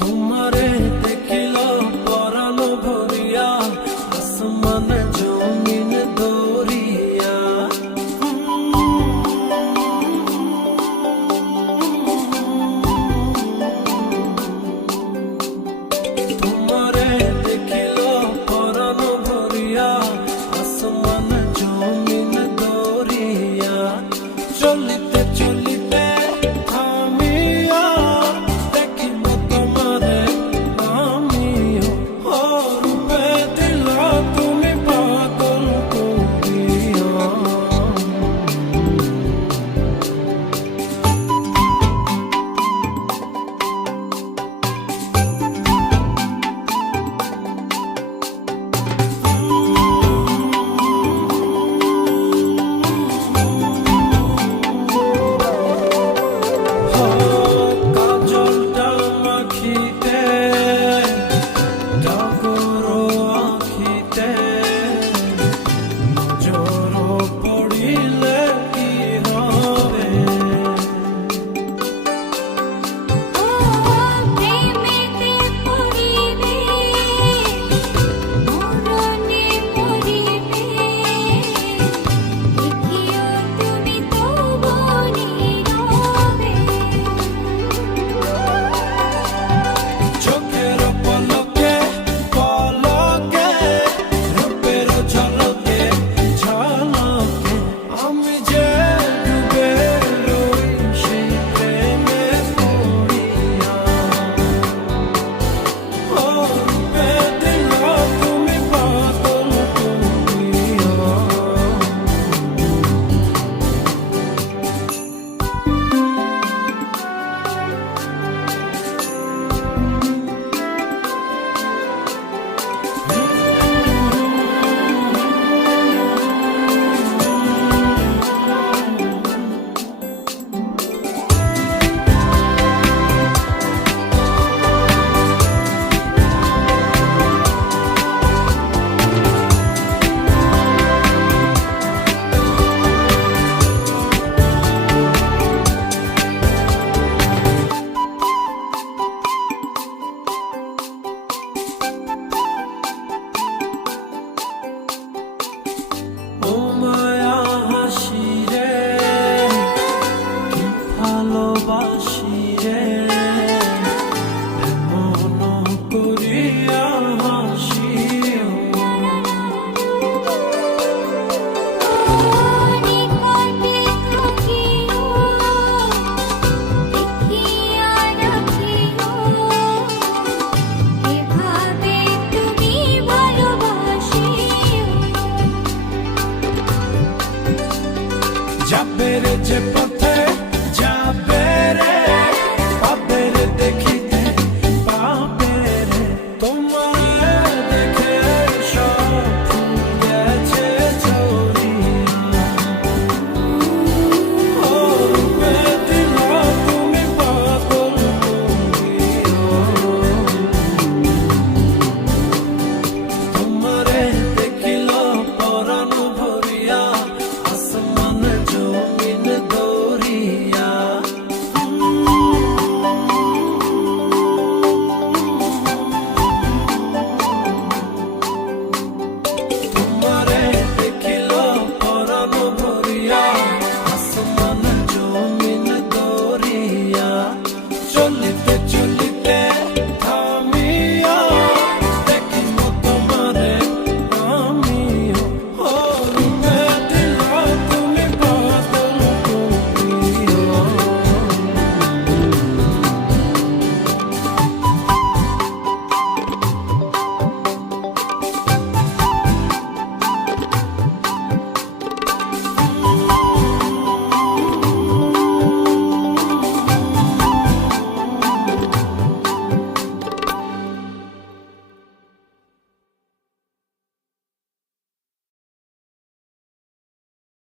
তোমারে দেখিল পরানো ভরিয়া আসমানে জমিন দরিয়া তোমারে দেখিল পরানো ভরিয়া আসমানে জমিন দরিয়া চলিতে চলিতে থামিয়া দেখিব তোমারে আমিও রূপে দিলা তুমি পাগল করিয়া কাজলটা মাখিতে ডাগর আখিতে নজর পড়িলে কি হবে প্রেমেতে পড়িবে মরণে পড়িবে দেখিও তুমি তো নীরবে চোখের পলকে পলকে রূপের ঝলকে ঝলকে আমি যে ডুবে রই সেই প্রেমে পড়িয়া রূপে দিলা তুমি পাগল করিয়া ও মায়া হাসি রে কি ভালোবাসি রে এমন করিয়া হাসিও নিকটে থাকিও দেখিয়া রাখিও এভাবে তুমি ভালোবাসিও যাবে রে যে পথে